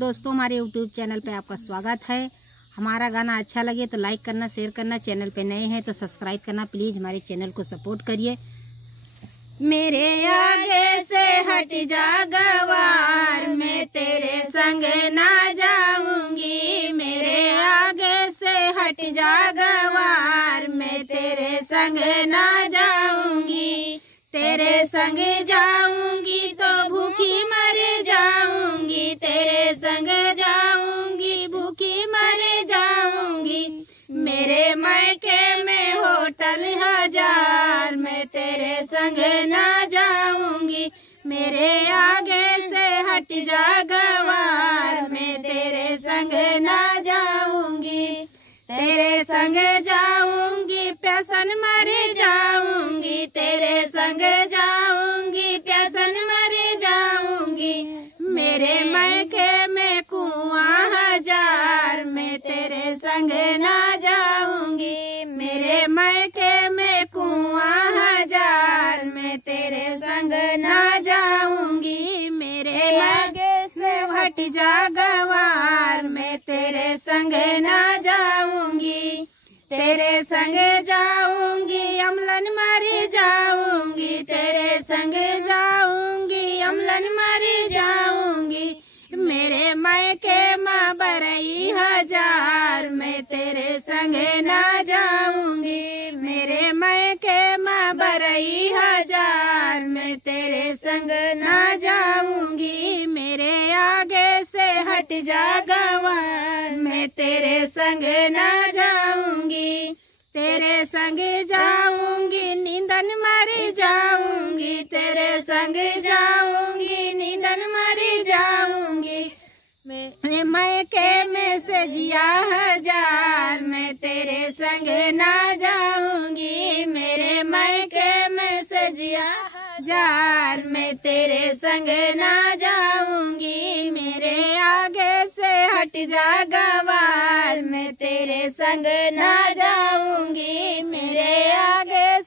दोस्तों, हमारे YouTube channel पे आपका स्वागत है। हमारा गाना अच्छा लगे तो लाइक करना, शेयर करना। चैनल पे नए हैं तो सब्सक्राइब करना। प्लीज़ हमारे चैनल को सपोर्ट करिए। मेरे आगे से हट जा गवार, मैं तेरे संग ना जाऊंगी। मेरे आगे से हट जा गवार, मैं तेरे संग ना जाऊंगी। तेरे संग जाऊंगी तो भूखी मर जाऊंगी। तेरे संग जाऊंगी भूखी मर जाऊंगी। मेरे मायके में होटल हजार, मैं तेरे संग ना जाऊंगी। मेरे आगे से हट जा गवार, मैं तेरे संग ना जाऊंगी। तेरे संग जाऊंगी प्यासन मर जाऊंगी। तेरे संग जाऊंगी प्यासन मर जाऊंगी। मेरे मायके में कुआं हजार, मैं तेरे संग ना जाऊंगी। मेरे मायके में कुआं हजार, मैं तेरे संग ना जाऊंगी। मेरे आगे से हट जा गवार, मैं तेरे संग ना जाऊंगी। तेरे संग जाऊंगी अमलन मर जाऊंगी। तेरे संग जाऊंगी अमलन मर जाऊंगी। मेरे मायके माँ बरई हजार, मैं तेरे संग ना जाऊंगी। मेरे मायके माँ बरई हजार, मैं तेरे संग ना जाऊंगी। मेरे आगे से हट जा गवार, मैं तेरे संग ना जाऊंगी। तेरे संग जाऊंगी नींदन मर जाऊंगी। तेरे संग जाऊंगी नींदन मर जाऊंगी। मेरे मायके में से जिया हजार, मैं तेरे संग ना जाऊंगी। मेरे मायके में से जिया हजार, मैं तेरे संग ना जाऊंगी। मेरे आगे से हट जा गवार, मैं तेरे संग ना जाऊंगी।